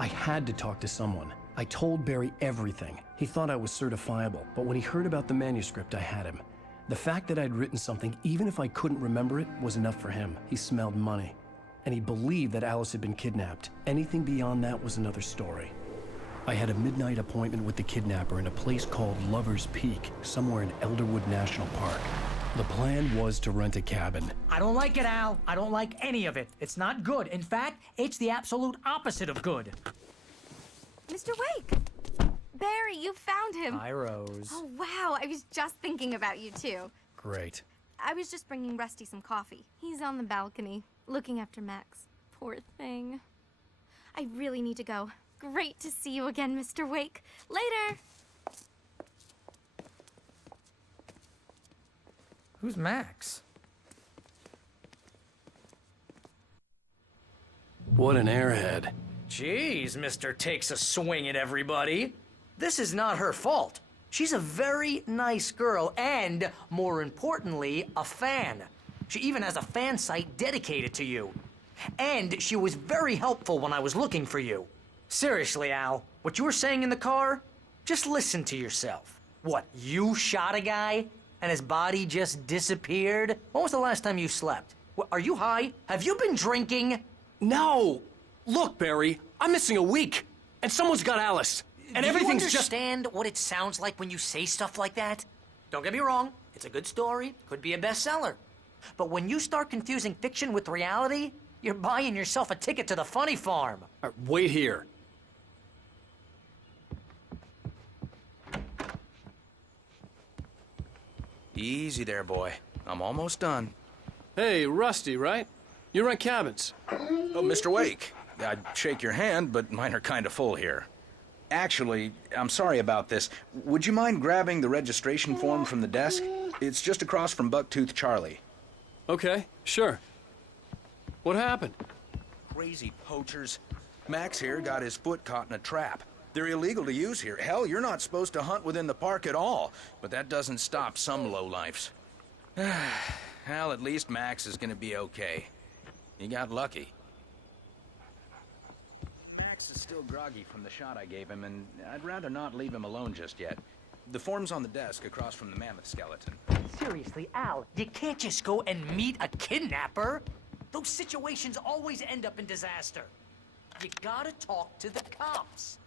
I had to talk to someone. I told Barry everything. He thought I was certifiable, but when he heard about the manuscript, I had him. The fact that I'd written something, even if I couldn't remember it, was enough for him. He smelled money. And he believed that Alice had been kidnapped. Anything beyond that was another story. I had a midnight appointment with the kidnapper in a place called Lover's Peak, somewhere in Elderwood National Park. The plan was to rent a cabin. I don't like it, Al. I don't like any of it. It's not good. In fact, it's the absolute opposite of good. Mr. Wake! Barry, you found him. Hi, Rose. Oh, wow. I was just thinking about you, too. Great. I was just bringing Rusty some coffee. He's on the balcony, looking after Max. Poor thing. I really need to go. Great to see you again, Mr. Wake. Later! Who's Max? What an airhead. Jeez, Mr. Takes a Swing at Everybody. This is not her fault. She's a very nice girl and, more importantly, a fan. She even has a fan site dedicated to you. And she was very helpful when I was looking for you. Seriously, Al, what you were saying in the car? Just listen to yourself. What, you shot a guy and his body just disappeared? When was the last time you slept? What, are you high? Have you been drinking? No! Look, Barry, I'm missing a week, and someone's got Alice, and everything's just... Do you understand what it sounds like when you say stuff like that? Don't get me wrong, it's a good story, could be a bestseller. But when you start confusing fiction with reality, you're buying yourself a ticket to the funny farm. Wait here. Easy there, boy. I'm almost done. Hey, Rusty, right? You rent cabins. Oh, Mr. Wake. I'd shake your hand, but mine are kind of full here. Actually, I'm sorry about this. Would you mind grabbing the registration form from the desk? It's just across from Bucktooth Charlie. Okay, sure. What happened? Crazy poachers. Max here got his foot caught in a trap. They're illegal to use here. Hell, you're not supposed to hunt within the park at all. But that doesn't stop some lowlifes. Well, at least Max is gonna be okay. He got lucky. Max is still groggy from the shot I gave him, and I'd rather not leave him alone just yet. The form's on the desk across from the mammoth skeleton. Seriously, Al, you can't just go and meet a kidnapper. Those situations always end up in disaster. You gotta talk to the cops.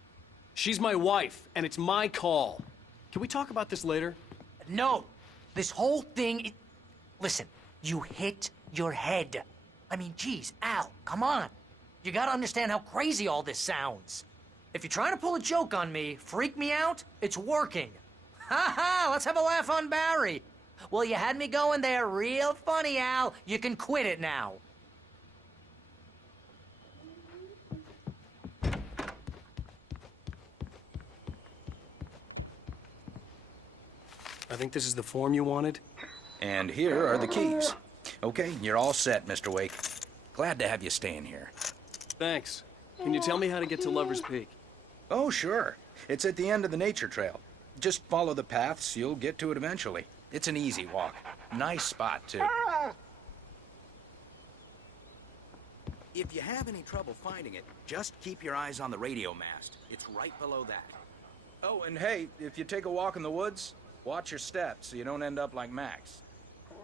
She's my wife, and it's my call. Can we talk about this later? No, this whole thing, listen, you hit your head. I mean, geez, Al, come on. You gotta understand how crazy all this sounds. If you're trying to pull a joke on me, freak me out, it's working. Ha ha, let's have a laugh on Barry. Well, you had me going there real funny, Al. You can quit it now. I think this is the form you wanted. And here are the keys. Okay, you're all set, Mr. Wake. Glad to have you staying here. Thanks. Can you tell me how to get to Lover's Peak? Oh, sure. It's at the end of the nature trail. Just follow the paths, you'll get to it eventually. It's an easy walk. Nice spot, too. If you have any trouble finding it, just keep your eyes on the radio mast. It's right below that. Oh, and hey, if you take a walk in the woods, watch your steps so you don't end up like Max.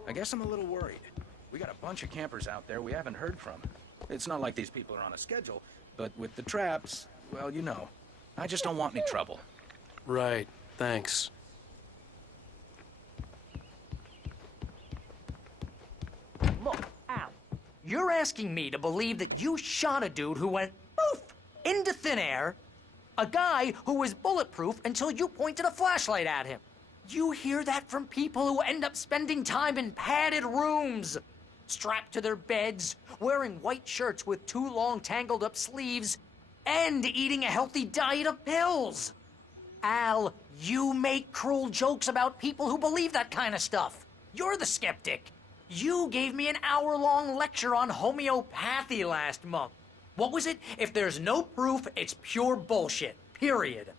I guess I'm a little worried. We got a bunch of campers out there we haven't heard from. It's not like these people are on a schedule, but with the traps, well, you know. I just don't want any trouble. Right, thanks. Look, Al, you're asking me to believe that you shot a dude who went poof into thin air, a guy who was bulletproof until you pointed a flashlight at him. You hear that from people who end up spending time in padded rooms, strapped to their beds, wearing white shirts with too long tangled up sleeves, and eating a healthy diet of pills. Al, you make cruel jokes about people who believe that kind of stuff. You're the skeptic. You gave me an hour-long lecture on homeopathy last month. What was it? If there's no proof, it's pure bullshit. Period.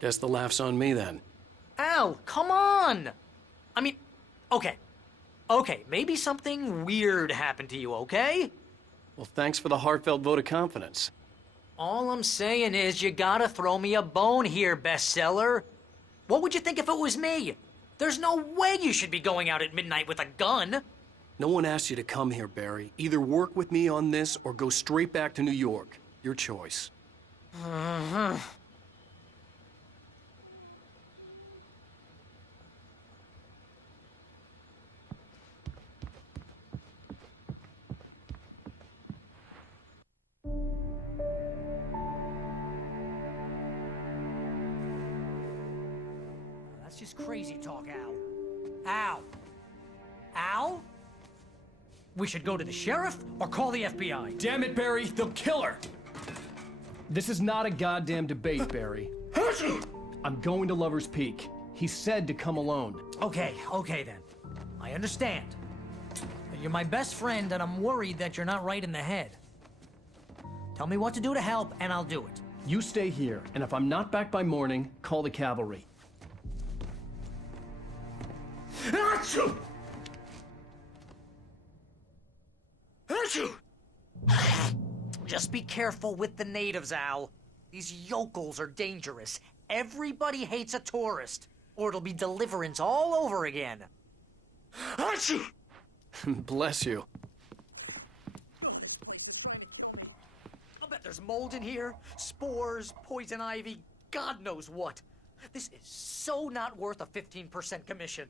Guess the laugh's on me then. Al, come on! I mean, okay. Okay, maybe something weird happened to you, okay? Well, thanks for the heartfelt vote of confidence. All I'm saying is you gotta throw me a bone here, bestseller. What would you think if it was me? There's no way you should be going out at midnight with a gun. No one asked you to come here, Barry. Either work with me on this or go straight back to New York. Your choice. That's just crazy talk, Al. Al? Al? We should go to the sheriff or call the FBI. Damn it, Barry, they'll kill her! This is not a goddamn debate, Barry. I'm going to Lover's Peak. He said to come alone. Okay then. I understand. You're my best friend, and I'm worried that you're not right in the head. Tell me what to do to help, and I'll do it. You stay here, and if I'm not back by morning, call the cavalry. Achoo! Achoo! Just be careful with the natives, Al. These yokels are dangerous. Everybody hates a tourist, or it'll be deliverance all over again. Achoo! Bless you. I'll bet there's mold in here, spores, poison ivy, God knows what. This is so not worth a 15% commission.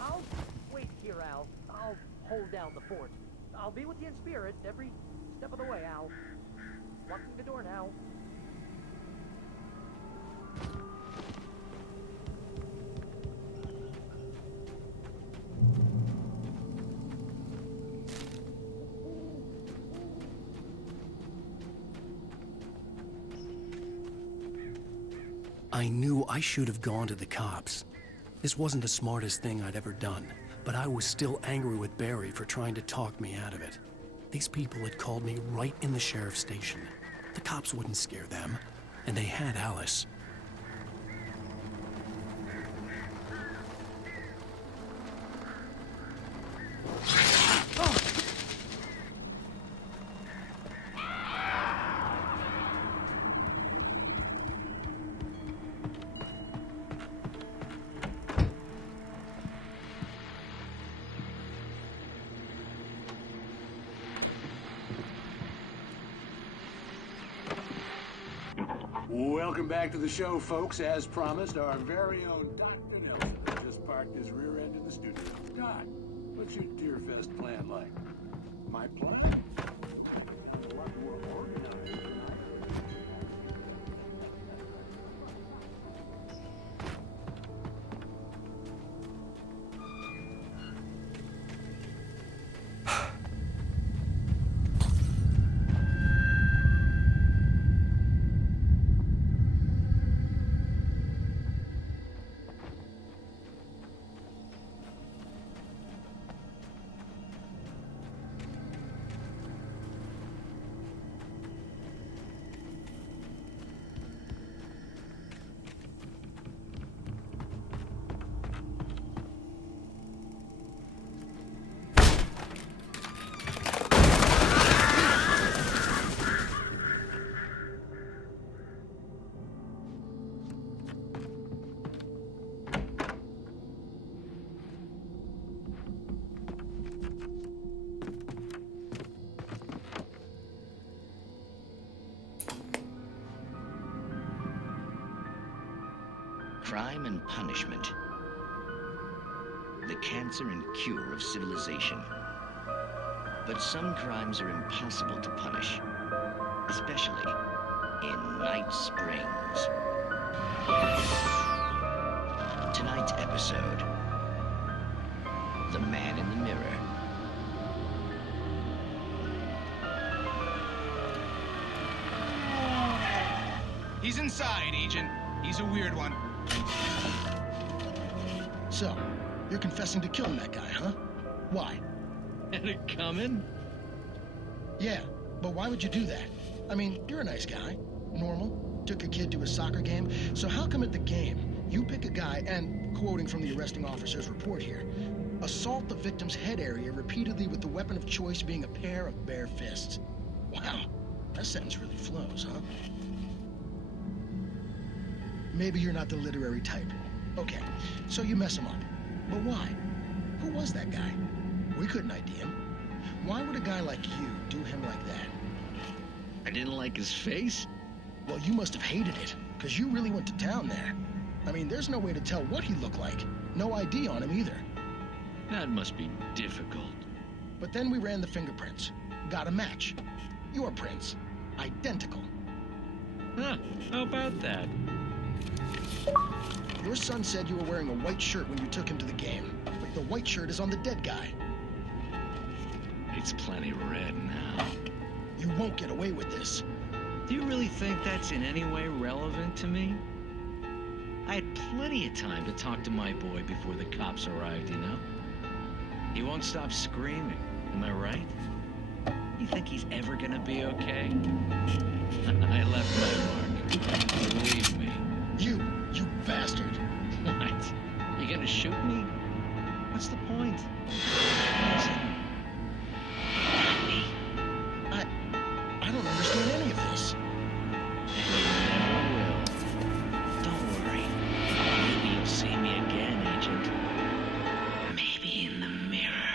I'll wait here, Al. I'll hold down the fort. I'll be with you in spirit every step of the way, Al. Locking the door now. I knew I should have gone to the cops. This wasn't the smartest thing I'd ever done, but I was still angry with Barry for trying to talk me out of it. These people had called me right in the sheriff's station. The cops wouldn't scare them, and they had Alice. Welcome back to the show, folks. As promised, our very own Dr. Nelson just parked his rear end in the studio. Doc, what's your Deerfest plan like? My plan? Sounds a lot more organized than I. Crime and punishment. The cancer and cure of civilization. But some crimes are impossible to punish, especially in Night Springs. Tonight's episode, The Man in the Mirror. He's inside, Agent. He's a weird one. So, you're confessing to killing that guy, huh? Why? Had it coming? Yeah, but why would you do that? I mean, you're a nice guy. Normal. took a kid to a soccer game. So how come at the game, you pick a guy and, quoting from the arresting officer's report here, assault the victim's head area repeatedly with the weapon of choice being a pair of bare fists? Wow, that sentence really flows, huh? Maybe you're not the literary type. Okay, so you mess him up. But why? Who was that guy? We couldn't ID him. Why would a guy like you do him like that? I didn't like his face? Well, you must have hated it, because you really went to town there. I mean, there's no way to tell what he looked like. No ID on him either. That must be difficult. But then we ran the fingerprints. Got a match. Your prints. Identical. Huh, how about that? Your son said you were wearing a white shirt when you took him to the game. But the white shirt is on the dead guy. It's plenty red now. You won't get away with this. Do you really think that's in any way relevant to me? I had plenty of time to talk to my boy before the cops arrived, you know? He won't stop screaming, am I right? You think he's ever gonna be okay? I left my mark. Believe me. You bastard. What? You gonna shoot me? What's the point? I don't understand any of this. And you never will. Don't worry. Maybe you'll see me again, Agent. Maybe in the mirror.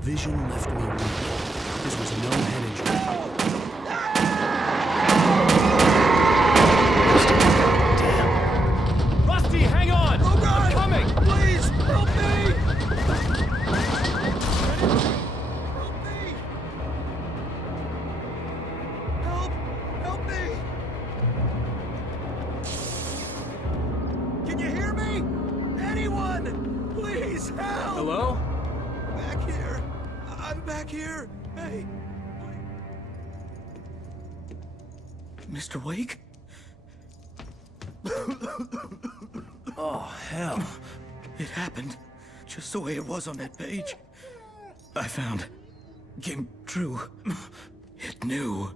Vision left me weak. This was no head injury. Damn. Rusty, hang on! Oh God! I'm coming! Please, help me! Help me! Help me! Can you hear me? Anyone! Please, help! Hello? Back here. I'm back here. Hey. Mr. Wake? Oh, hell. It happened just the way it was on that page. I found. Came true. It knew.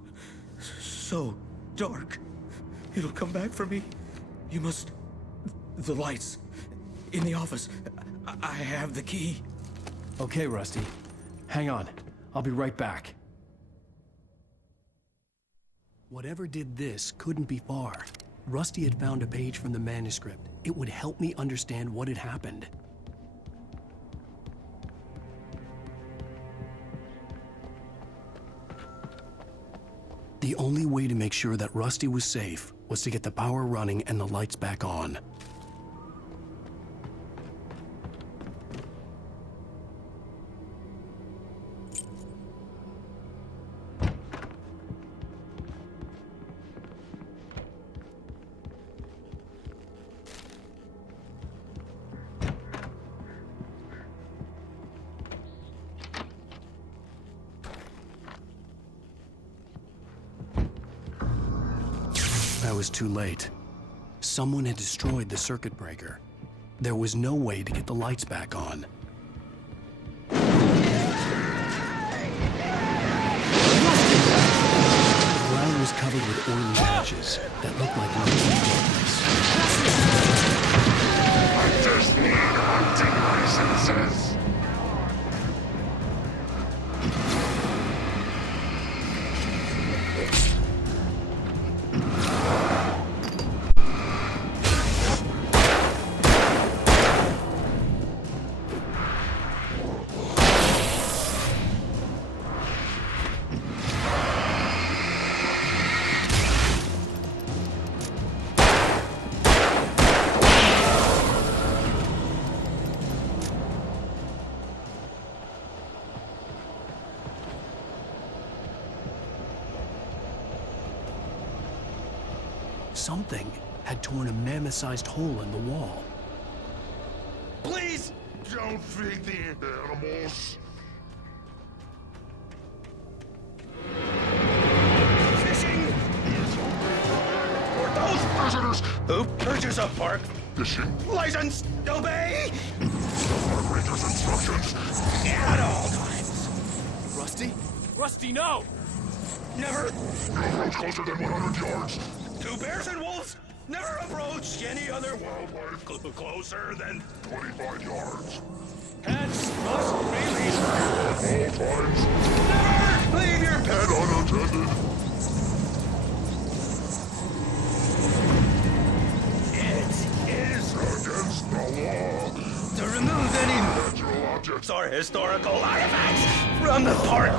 So dark. It'll come back for me. You must... The lights. In the office. I have the key. Okay, Rusty. Hang on. I'll be right back. Whatever did this couldn't be far. Rusty had found a page from the manuscript. It would help me understand what had happened. The only way to make sure that Rusty was safe was to get the power running and the lights back on. I was too late. Someone had destroyed the circuit breaker. There was no way to get the lights back on. The ground was covered with oily patches that looked like darkness. I just need hunting licenses. Something had torn a mammoth-sized hole in the wall. Please don't feed the animals. Fishing! For those visitors who purchase a park Fishing license, obey park ranger's instructions. at all times. Rusty? Rusty, no! Never. No approach closer than 100 yards. Two bears and wolves never approach any other Wildlife closer than 25 yards. pets must be released. At all times. Never leave your pet. And unattended. It is Against the law. to remove any Natural objects. or historical artifacts from the park.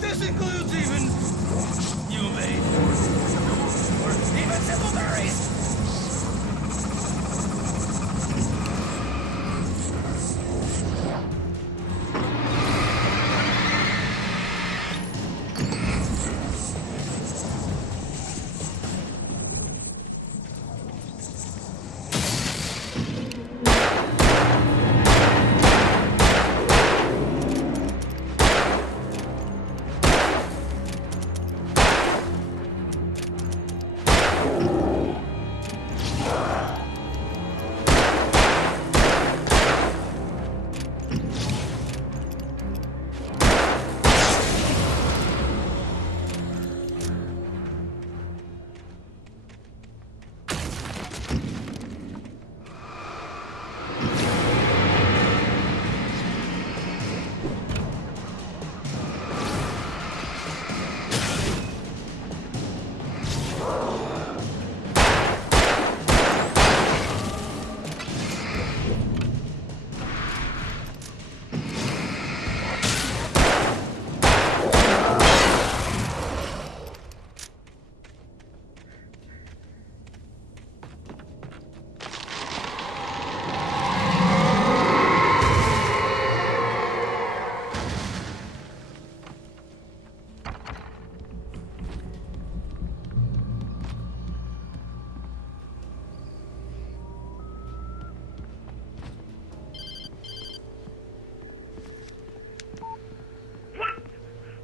This includes even humane or even simple berries.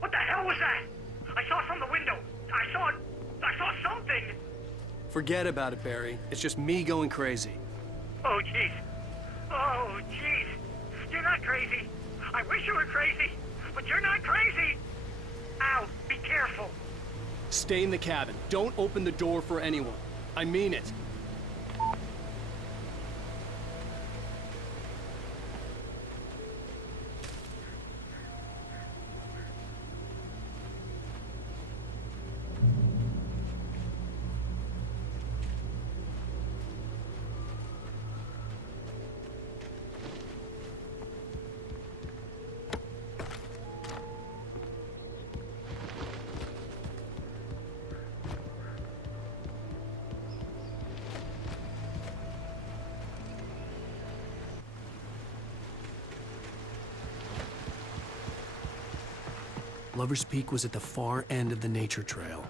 What the hell was that? I saw it from the window. I saw something. Forget about it, Barry. It's just me going crazy. Oh, jeez. Oh, jeez. You're not crazy. I wish you were crazy, but you're not crazy. Ow, be careful. Stay in the cabin. Don't open the door for anyone. I mean it. Lover's Peak was at the far end of the nature trail.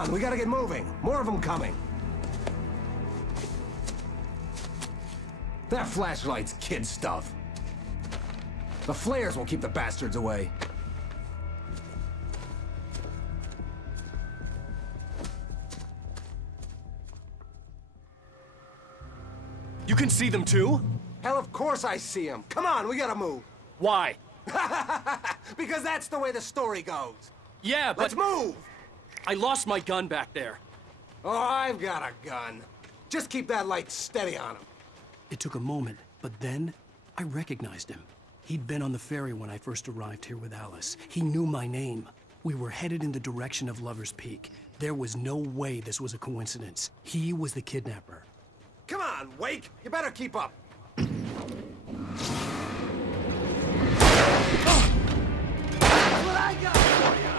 on, we gotta get moving. More of them coming. That flashlight's kid stuff. The flares will keep the bastards away. You can see them too? Hell, of course I see them. Come on, we gotta move. Why? Because that's the way the story goes. Yeah, but... Let's move! I lost my gun back there. Oh, I've got a gun. Just keep that light steady on him. It took a moment, but then I recognized him. He'd been on the ferry when I first arrived here with Alice. He knew my name. We were headed in the direction of Lover's Peak. There was no way this was a coincidence. He was the kidnapper. Come on, Wake! You better keep up. That's what I got for you!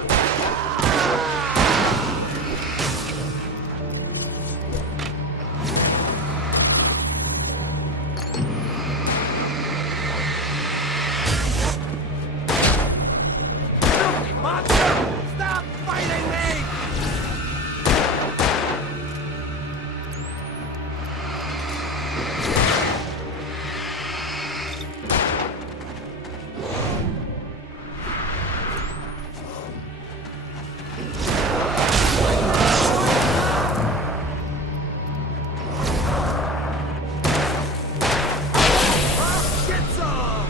Monster! Stop fighting me! Get some!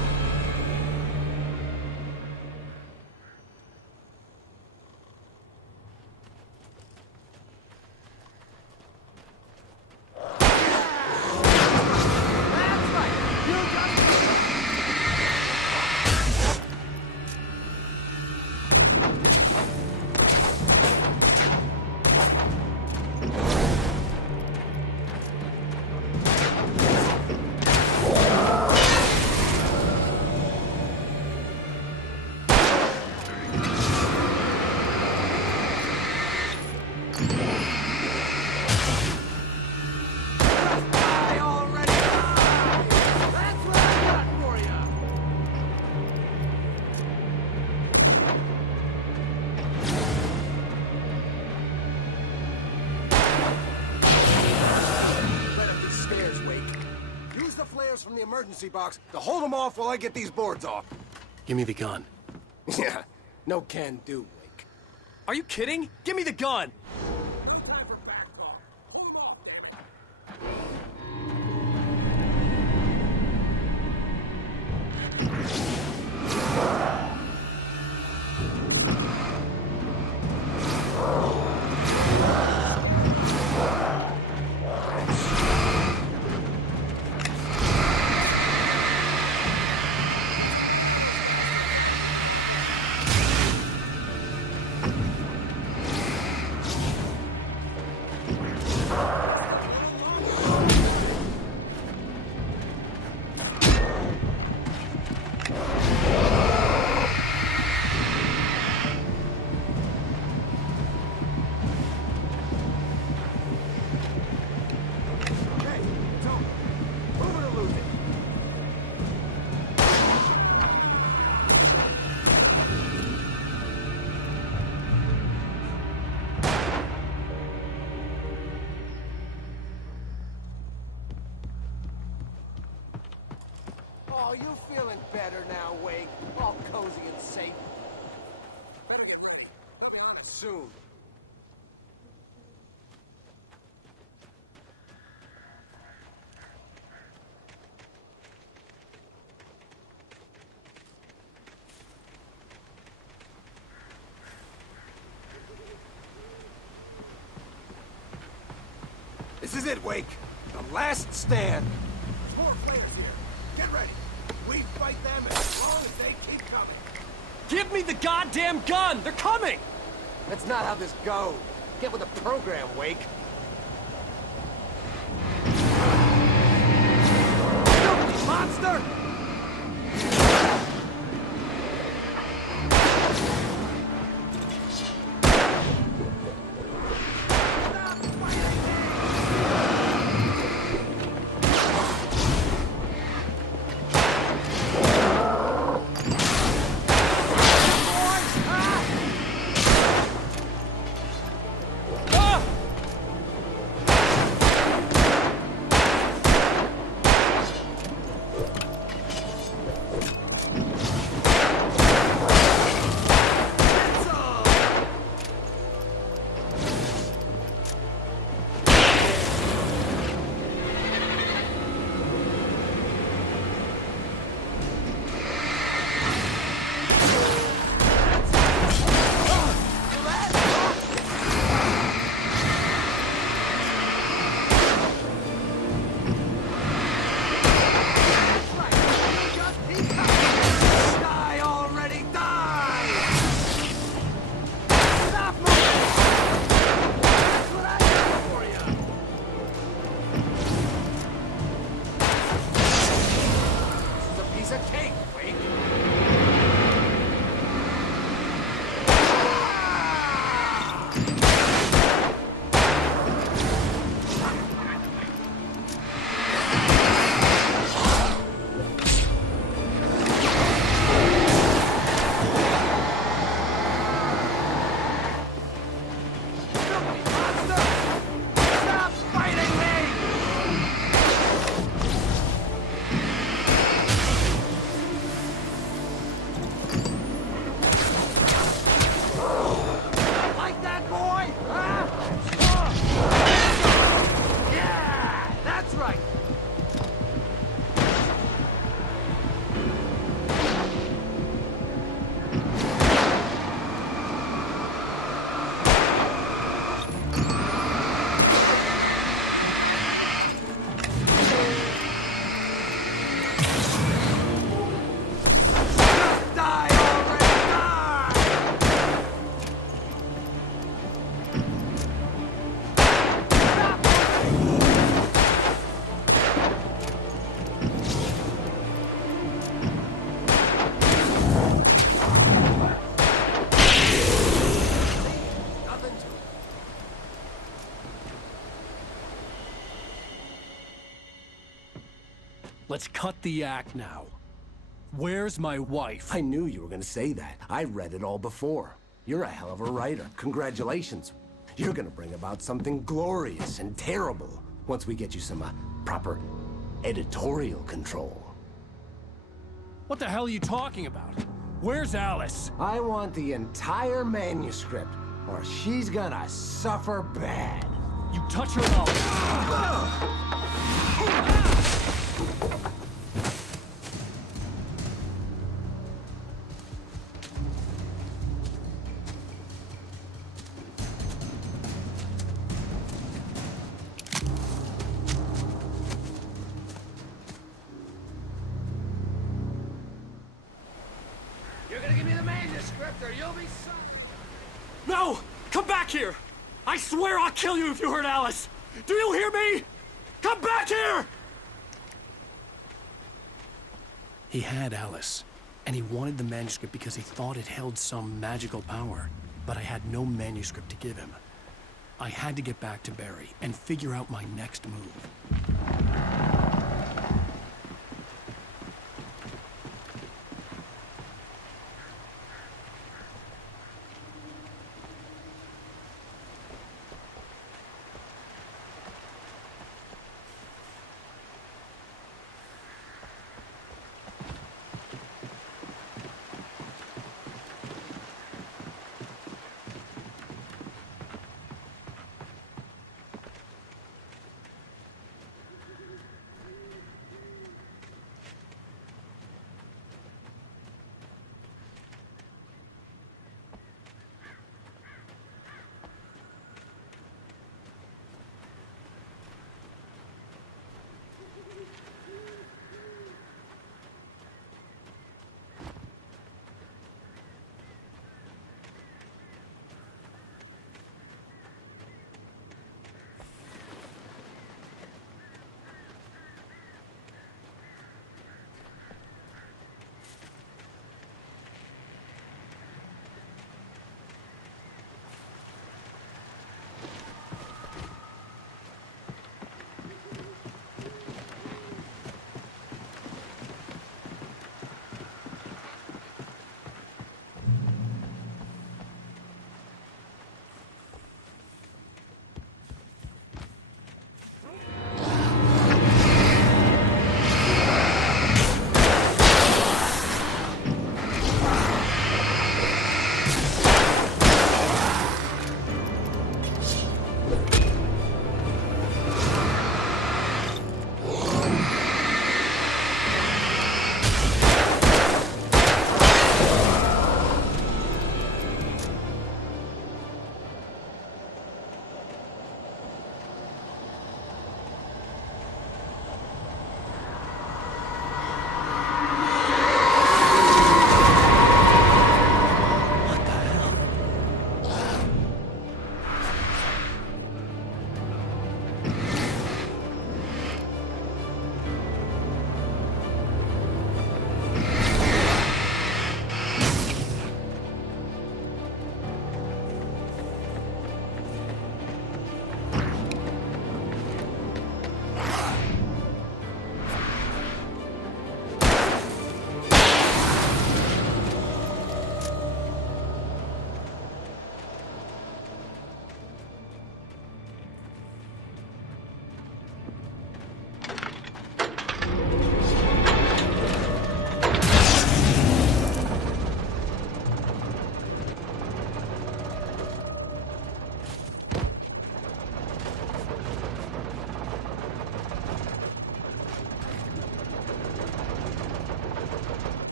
That's right! You got it! Die already! Die! That's what I got for you! Right up these stairs, Wake. Use the flares from the emergency box to hold them off while I get these boards off. Give me the gun. Yeah, no can do, Wake. Are you kidding? Give me the gun! Time for back off. Hold them off, damn it. Okay, it's over. Move it or lose it. Oh, you feeling better now, Wake? All cozy and safe. Better be honest soon. This is it, Wake. The last stand. There's more players here. Get ready. We fight them as long as they keep coming. Give me the goddamn gun! They're coming! That's not how this goes. Get with the program, Wake. Monster! Stop fighting me! Boys, Let's cut the act now. Where's my wife? I knew you were gonna say that. I read it all before. You're a hell of a writer. Congratulations. You're gonna bring about something glorious and terrible once we get you some proper editorial control. What the hell are you talking about? Where's Alice? I want the entire manuscript, or she's gonna suffer bad. You touch her and You're gonna give me the manuscript, or you'll be sorry. No! Come back here! I swear I'll kill you if you hurt Alice! Do you hear me? Come back here! He had Alice, and he wanted the manuscript because he thought it held some magical power. But I had no manuscript to give him. I had to get back to Barry and figure out my next move.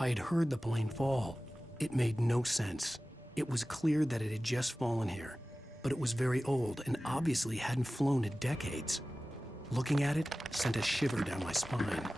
I had heard the plane fall. It made no sense. It was clear that it had just fallen here, but it was very old and obviously hadn't flown in decades. Looking at it sent a shiver down my spine.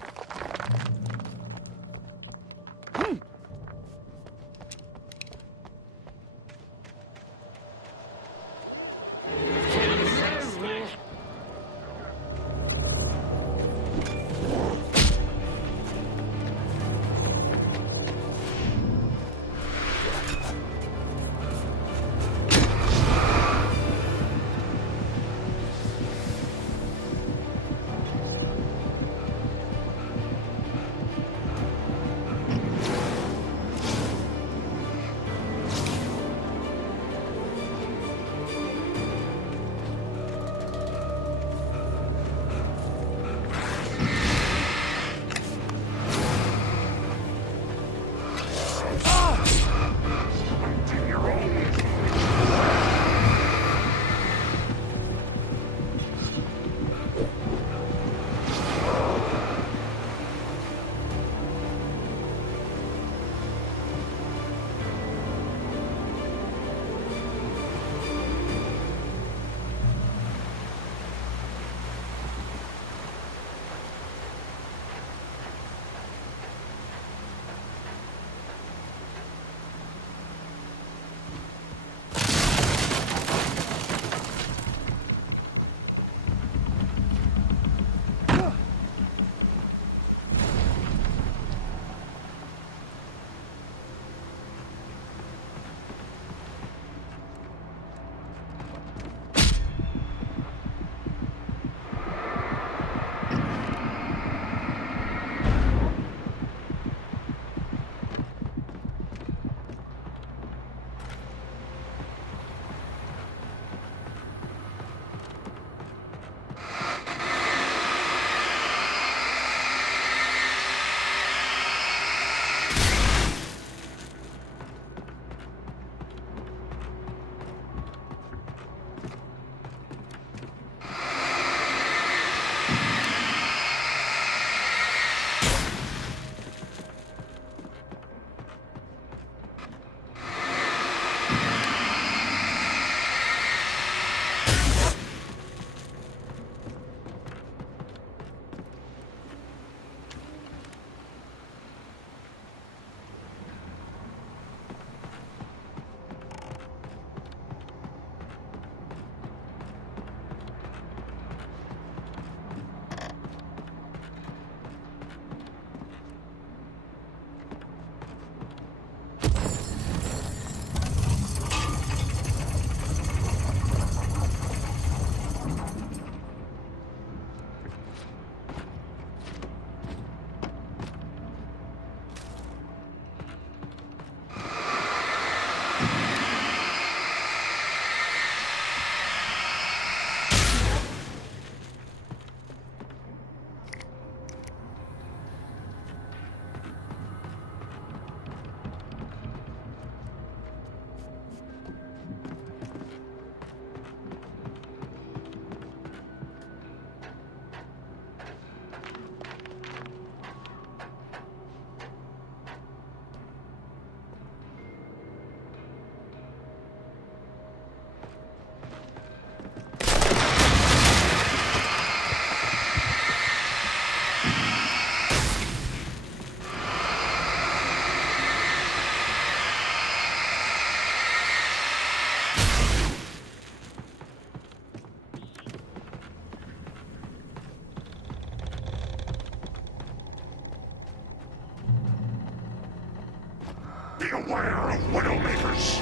Beware of Widowmakers!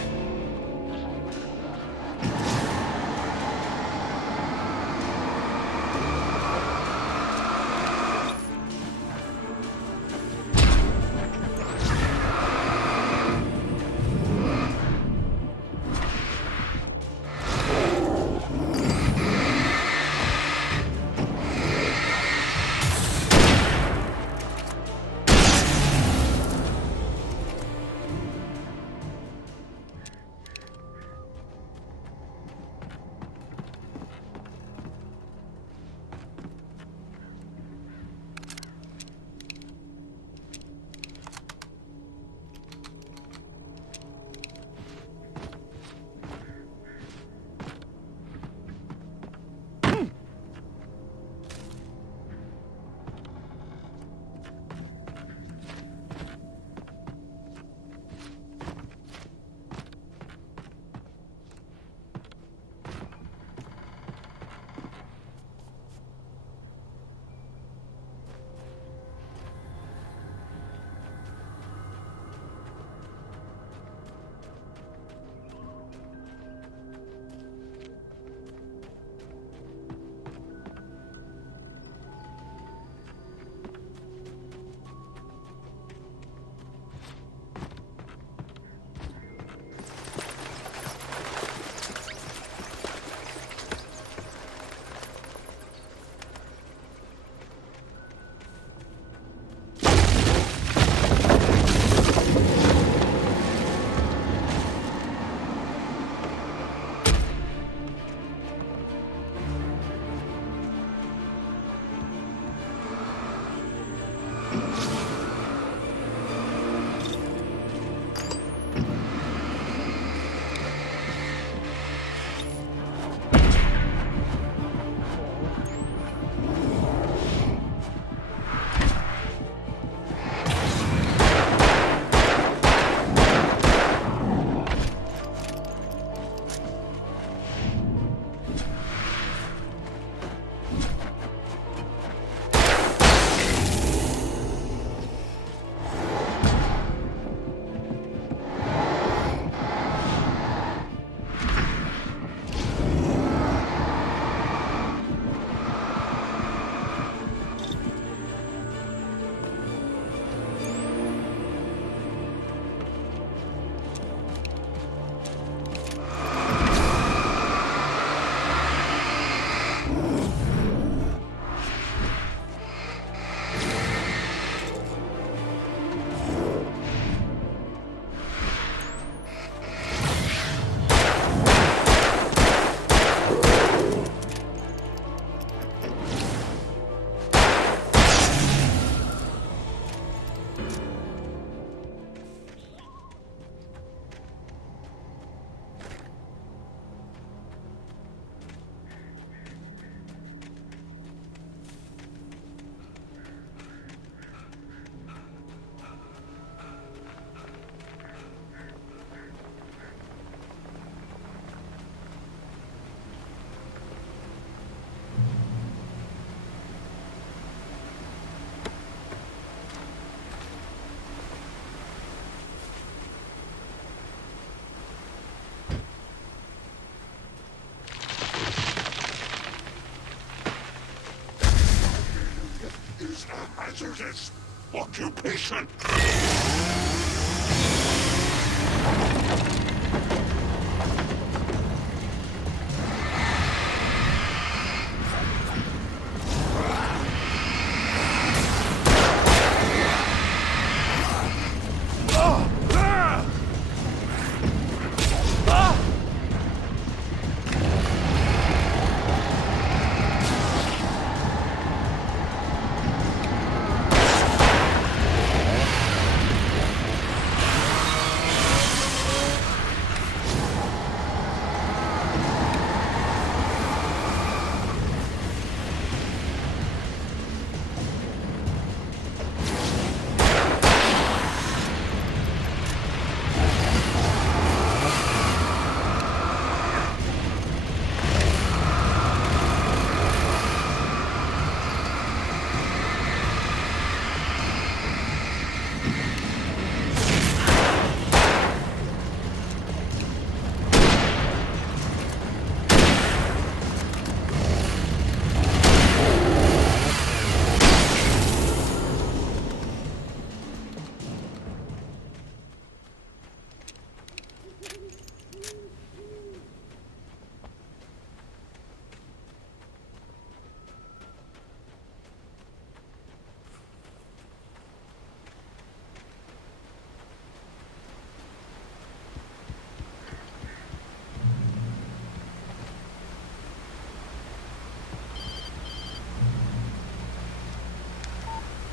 hazardous occupation.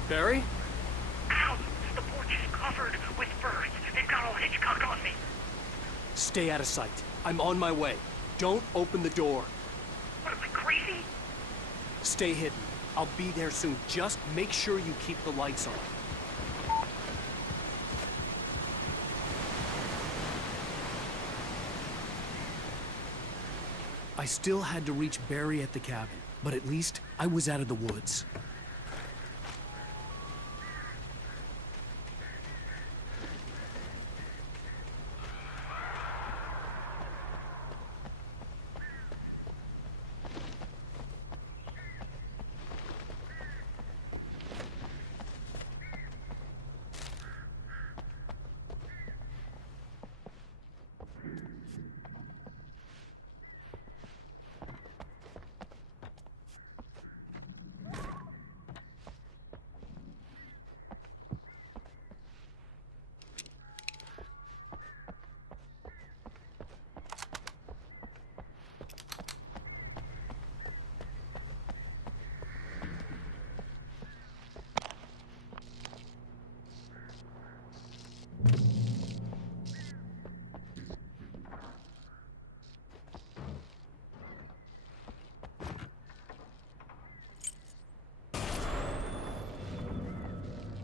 Barry? Ow! The porch is covered with birds. They've got all Hitchcock on me. Stay out of sight. I'm on my way. Don't open the door. What, am I crazy? Stay hidden. I'll be there soon. Just make sure you keep the lights on. I still had to reach Barry at the cabin, but at least I was out of the woods.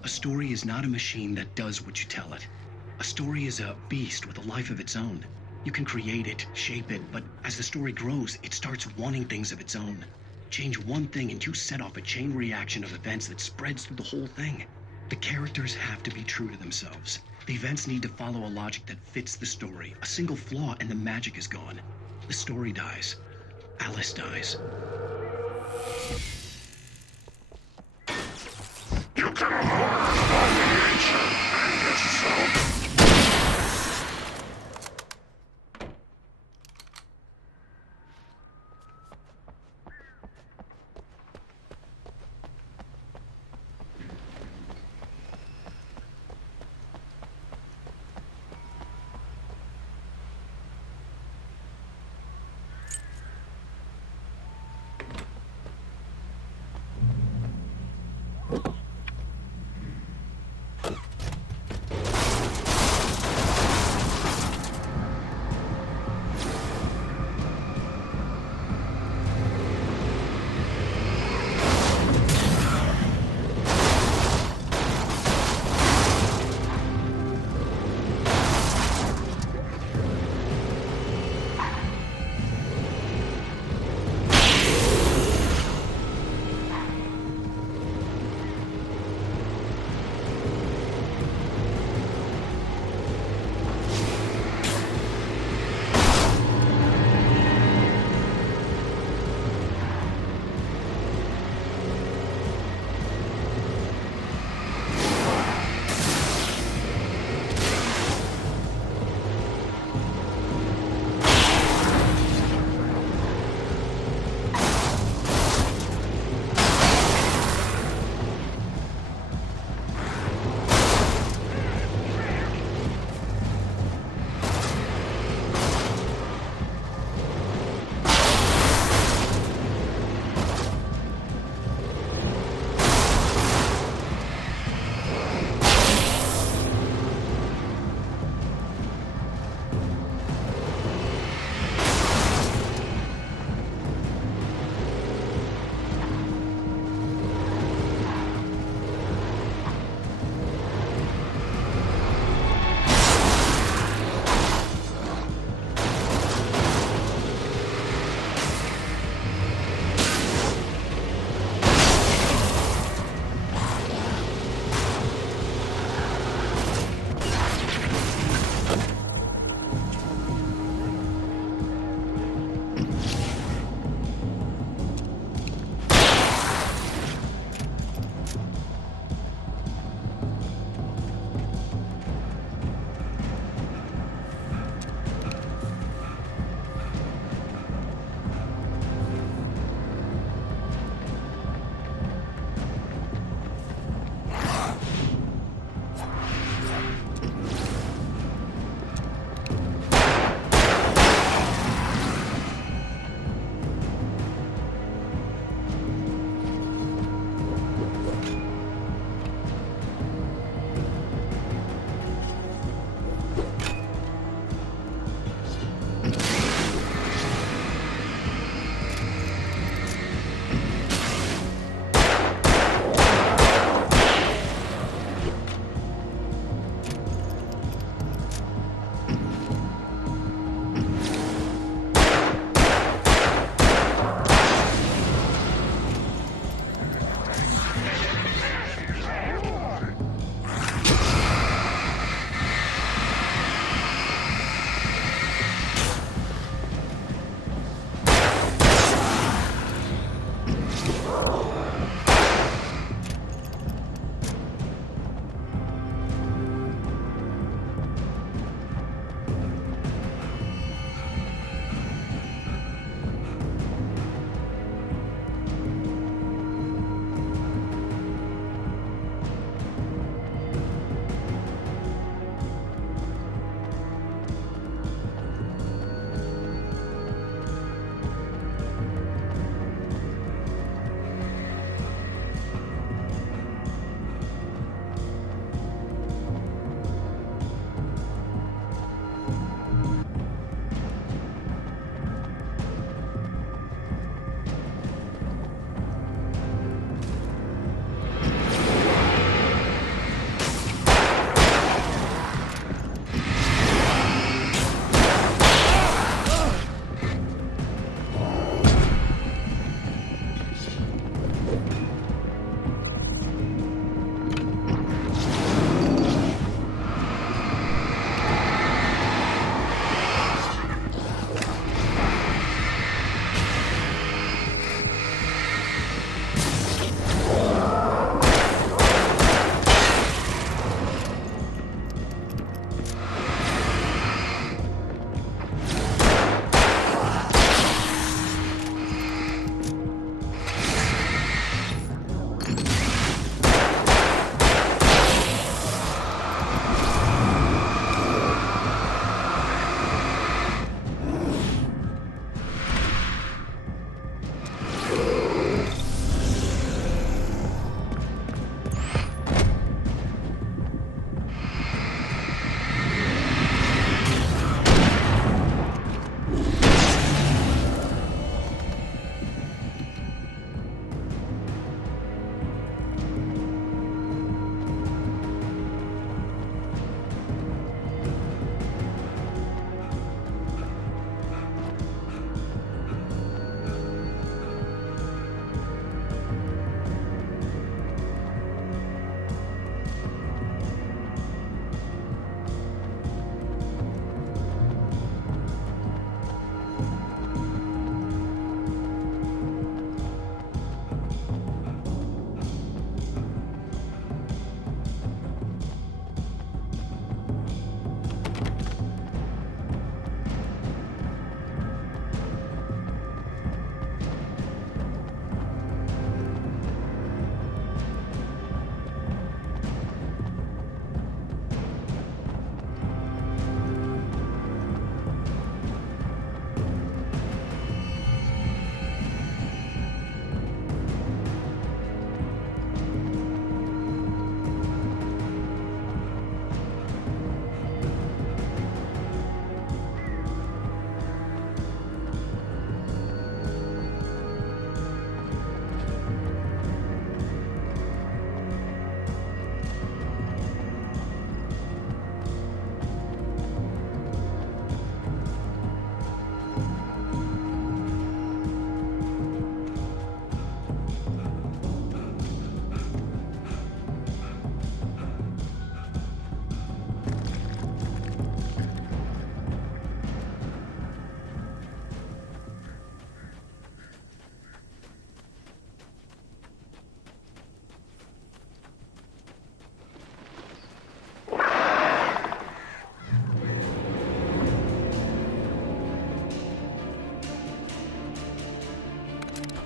A story is not a machine that does what you tell it. A story is a beast with a life of its own. You can create it, shape it, but as the story grows, it starts wanting things of its own. Change one thing and you set off a chain reaction of events that spreads through the whole thing. The characters have to be true to themselves. The events need to follow a logic that fits the story. A single flaw and the magic is gone. The story dies. Alice dies. You can horrify the ancient and yourself.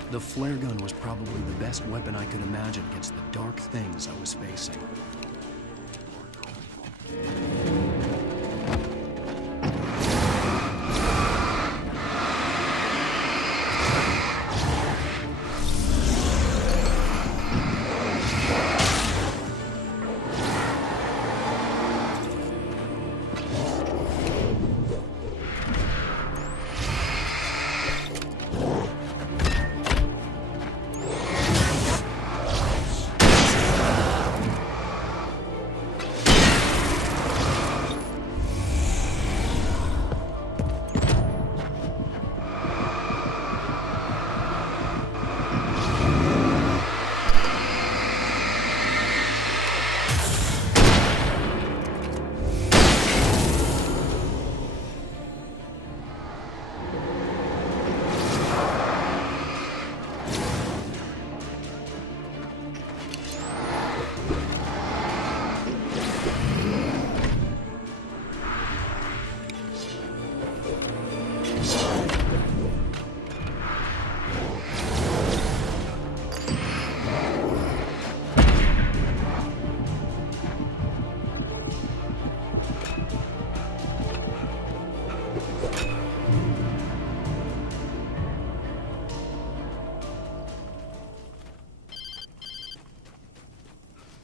The flare gun was probably the best weapon I could imagine against the dark things I was facing.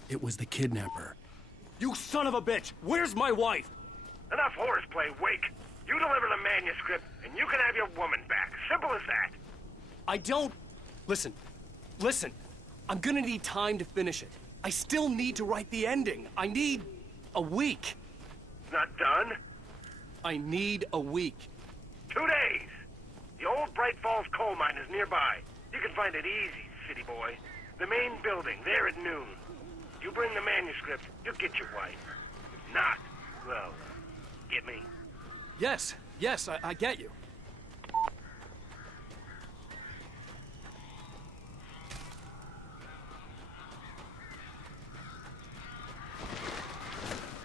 It was the kidnapper. You son of a bitch! Where's my wife? Enough horseplay, Wake. You deliver the manuscript, and you can have your woman back. Simple as that. I don't... Listen. I'm gonna need time to finish it. I still need to write the ending. I need a week. Not done? I need a week. 2 days. The old Bright Falls coal mine is nearby. You can find it easy, city boy. The main building, there at noon. You bring the manuscript, you'll get your wife. If not, well, get me? Yes, I get you.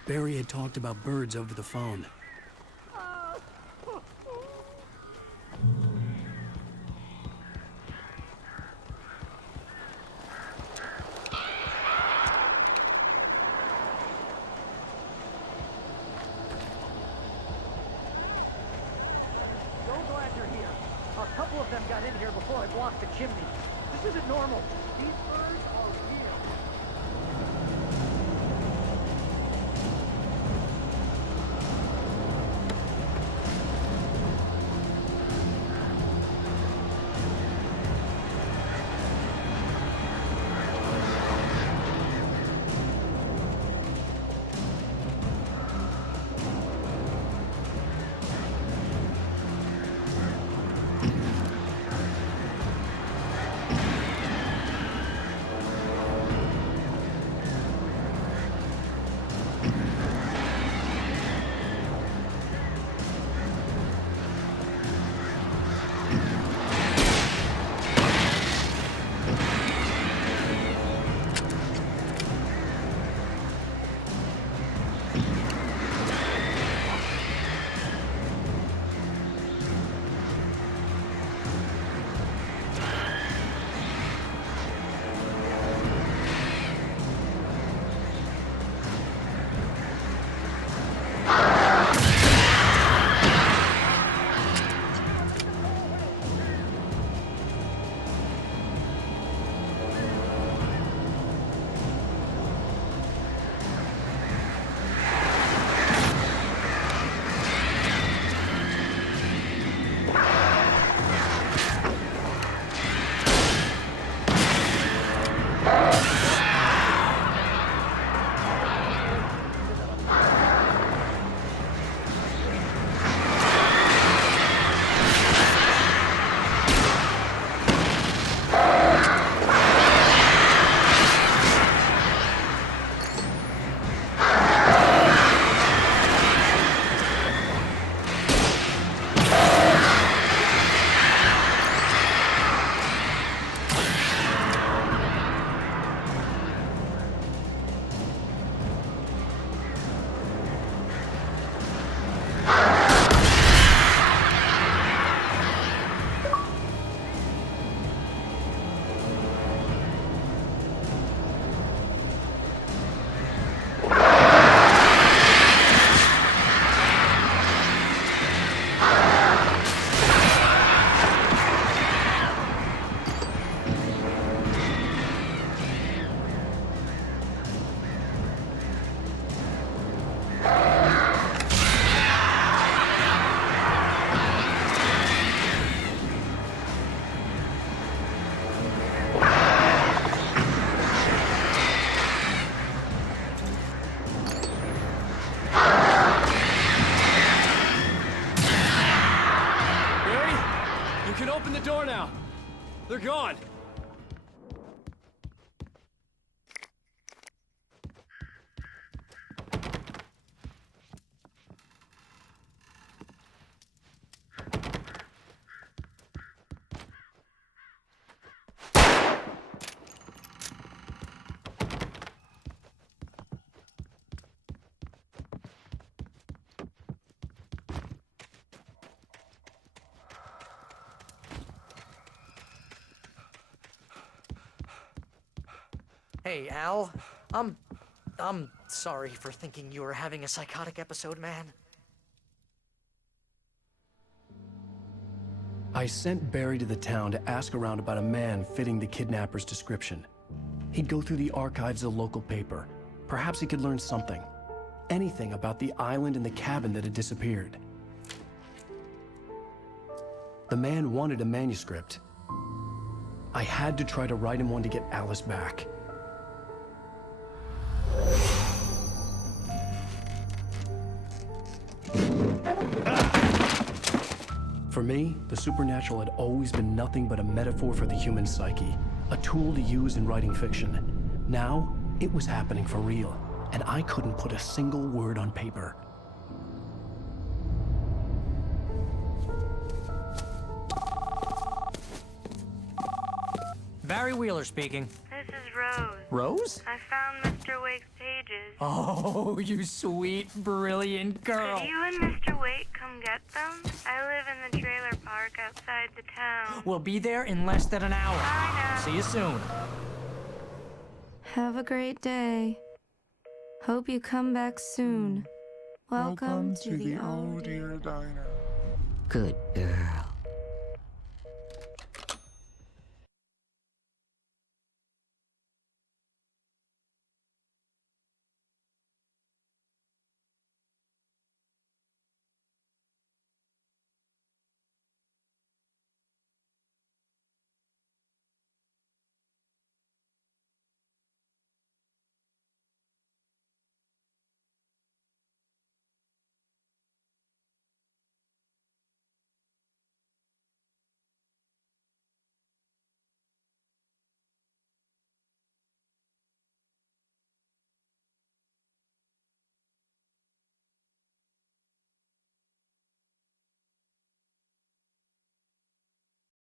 Barry had talked about birds over the phone. Couple of them got in here before I blocked the chimney. This isn't normal. These birds are real. They're gone! Hey, Al. I'm sorry for thinking you were having a psychotic episode, man. I sent Barry to the town to ask around about a man fitting the kidnapper's description. He'd go through the archives of the local paper. Perhaps he could learn something. Anything about the island and the cabin that had disappeared. The man wanted a manuscript. I had to try to write him one to get Alice back. For me, the supernatural had always been nothing but a metaphor for the human psyche, a tool to use in writing fiction. Now, it was happening for real, and I couldn't put a single word on paper. Barry Wheeler speaking. This is Rose. Rose? I found Mr. Wake's pages. Oh, you sweet, brilliant girl. Could you and Mr. Wake come get them? I live in the trailer park outside the town. We'll be there in less than an hour. Bye now. See you soon. Have a great day. Hope you come back soon. Welcome to the Oh Dear Diner. Good girl.